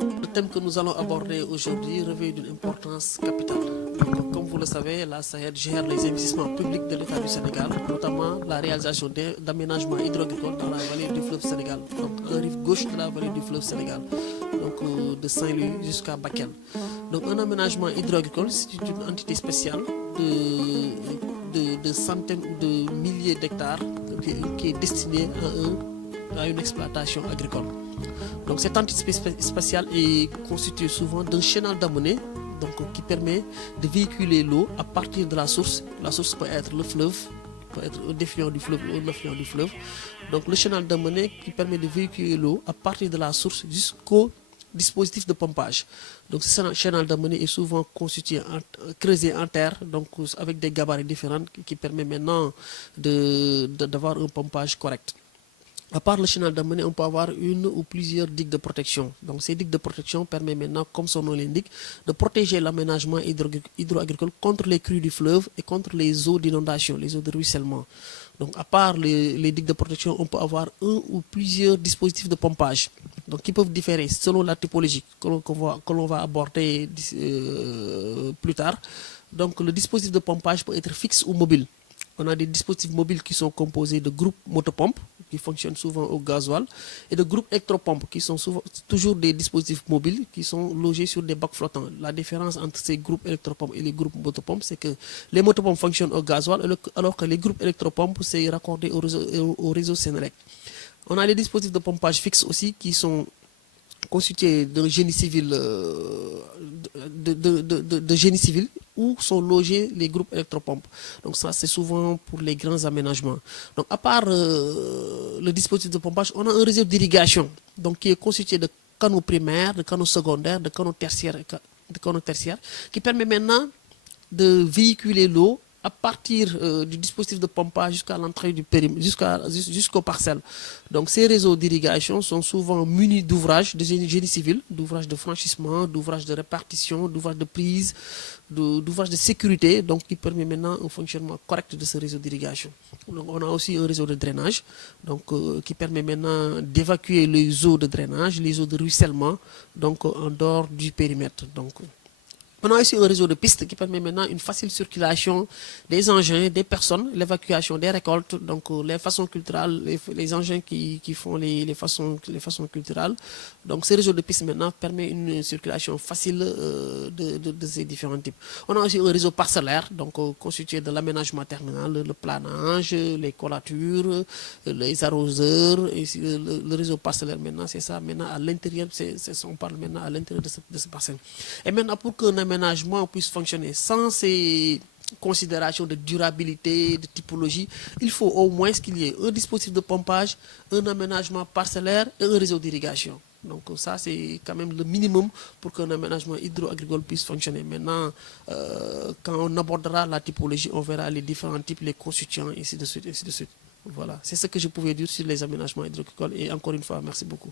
Le thème que nous allons aborder aujourd'hui revêt d'une importance capitale. Donc, comme vous le savez, la SAED gère les investissements publics de l'État du Sénégal, notamment la réalisation d'aménagements hydro-agricoles dans la vallée du fleuve Sénégal, donc en rive gauche de la vallée du fleuve Sénégal, donc de Saint-Louis jusqu'à Bakel. Donc un aménagement hydro-agricole, c'est une entité spéciale de centaines ou de milliers d'hectares qui est destinée à une exploitation agricole. Donc cette entité spatiale est constituée souvent d'un chenal d'amener qui permet de véhiculer l'eau à partir de la source. La source peut être le fleuve, peut être un défluent du fleuve ou un affluent du fleuve. Donc le chenal d'amener qui permet de véhiculer l'eau à partir de la source jusqu'au dispositif de pompage. Donc ce chenal d'amener est souvent constitué, creusé en terre, donc avec des gabarits différents qui permet maintenant d'avoir un pompage correct. À part le chenal d'amener, on peut avoir une ou plusieurs digues de protection. Donc ces digues de protection permettent maintenant, comme son nom l'indique, de protéger l'aménagement hydro-agricole contre les crues du fleuve et contre les eaux d'inondation, les eaux de ruissellement. Donc à part les digues de protection, on peut avoir un ou plusieurs dispositifs de pompage, donc qui peuvent différer selon la typologie que l'on va aborder plus tard. Donc le dispositif de pompage peut être fixe ou mobile. On a des dispositifs mobiles qui sont composés de groupes motopompes qui fonctionnent souvent au gasoil et de groupes électropompes qui sont toujours des dispositifs mobiles qui sont logés sur des bacs flottants. La différence entre ces groupes électropompes et les groupes motopompes, c'est que les motopompes fonctionnent au gasoil alors que les groupes électropompes, c'est raccordé au réseau Sénélec. On a les dispositifs de pompage fixes aussi qui sont constitués d'un génie civil, de génie civil où sont logés les groupes électropompes. Donc ça, c'est souvent pour les grands aménagements. Donc à part le dispositif de pompage, on a un réseau d'irrigation qui est constitué de canaux primaires, de canaux secondaires, de canaux tertiaires, qui permet maintenant de véhiculer l'eau à partir du dispositif de pompage jusqu'à l'entrée du périmètre, jusqu'aux parcelles. Donc ces réseaux d'irrigation sont souvent munis d'ouvrages de génie civil, d'ouvrages de franchissement, d'ouvrages de répartition, d'ouvrages de prise, d'ouvrages de sécurité, donc qui permet maintenant un fonctionnement correct de ce réseau d'irrigation. Donc on a aussi un réseau de drainage, qui permet maintenant d'évacuer les eaux de drainage, les eaux de ruissellement, en dehors du périmètre. On a aussi un réseau de pistes qui permet maintenant une facile circulation des engins, des personnes, l'évacuation des récoltes, les façons culturelles, les engins qui font les façons culturelles. Donc ce réseau de pistes maintenant permet une circulation facile de ces différents types. On a aussi un réseau parcellaire, constitué de l'aménagement terminal, le planage, les collatures, les arroseurs. Et le réseau parcellaire maintenant, c'est ça. Maintenant à l'intérieur, on parle maintenant à l'intérieur de ce parcelle. Et maintenant pour qu'un aménagement puisse fonctionner sans ces considérations de durabilité, de typologie, il faut au moins qu'il y ait un dispositif de pompage, un aménagement parcellaire et un réseau d'irrigation. Donc ça, c'est quand même le minimum pour qu'un aménagement hydro-agricole puisse fonctionner. Maintenant, quand on abordera la typologie, on verra les différents types, les constituants, et ainsi de suite, ainsi de suite. Voilà, c'est ce que je pouvais dire sur les aménagements hydro-agricoles. Et encore une fois, merci beaucoup.